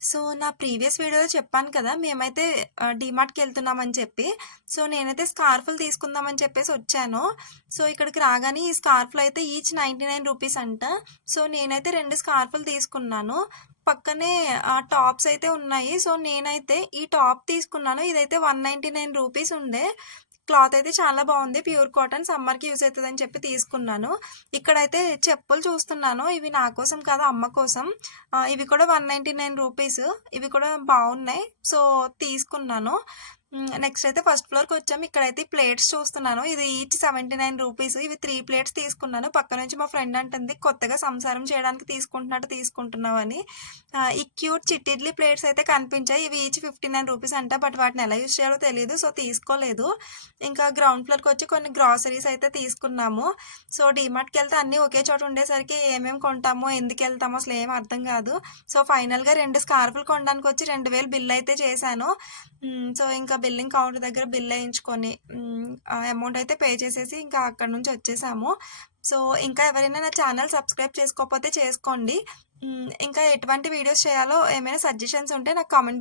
So, నా previous వీడియోలో చెప్పాను కదా! మేమైతే డీమార్ట్‌కెళ్తున్నామని చెప్పి. సో, నేనైతే స్కార్ఫులు తీసుకుందామని చెప్పేసి వచ్చాను. సో, ఇక్కడికి రాగానే ఈ స్కార్ఫ్‌లయితే ఈచ్ 99 రూపీస్ అంట. సో, నేనైతే 2 స్కార్ఫులు తీసుకున్నాను. పక్కనే టాప్స్ అయితే ఉన్నాయి. సో, నేనైతే ఈ టాప్ తీసుకున్నాను. ఇదైతే 199 రూపీస్ ఉండే. క్లాత్ అయితే చాలా బావుంది. ప్యూర్ కాటన్ సమ్మర్‌కి యూజ్ అయితదని చెప్పి తీసుకున్నాను. ఇక్కడైతే చెప్పులు చూస్తున్నాను. ఇవి నా కోసం కాదు అమ్మ కోసం. ఇవి కూడా 199 రూపీస్. ఇవి కూడా బావున్నాయి. సో, తీసుకున్నాను. నెక్స్ట్ అయితే ఫస్ట్ ఫ్లోర్‌కొచ్చాము. ఇక్కడైతే ప్లేట్స్ చూస్తున్నాను. ఇది ఈచ్ 79 రూపీస్. ఇవి 3 ప్లేట్స్ తీసుకున్నాను. పక్క నుంచి మా ఫ్రెండ్ అంటుంది, "కొత్తగా సంసారం చేయడానికి తీసుకుంటున్నట్టు తీసుకుంటున్నావని." ఈ క్యూట్ చిట్టిడ్లీ ప్లేట్స్ అయితే కనిపించాయి. ఇవి ఈచ్ 59 రూపీస్ అంట. బట్ వాటిని ఎలా యూజ్ చేయాలో తెలీదు. సో, తీసుకోలేదు. ఇంకా గ్రౌండ్ ఫ్లోర్‌కొచ్చి కొన్ని గ్రాసరీస్ అయితే తీసుకున్నాము. సో, డీమార్ట్‌కెళ్తే అన్నీ ఒకే చోట ఉండేసరికి ఏమేమి కొంటామో, ఎందుకెళ్తామో అసలు ఏం అర్థం కాదు. సో, ఫైనల్‌గా 2 స్కార్ఫులు కొనడానికొచ్చి 2000 బిల్ అయితే చేశాను. సో, ఇంకా బిల్లింగ్ కౌంటర్ దగ్గర బిల్ వేయించుకొని అమౌంట్ అయితే పే చేసేసి ఇంకా అక్కడి నుంచి వచ్చేసాము. సో, ఇంకా ఎవరైనా నా ఛానల్ సబ్స్క్రైబ్ చేసుకోకపోతే చేసుకోండి. ఇంకా ఎటువంటి వీడియోస్ చేయాలో ఏమైనా సజెషన్స్ ఉంటే నాకు కామెంట్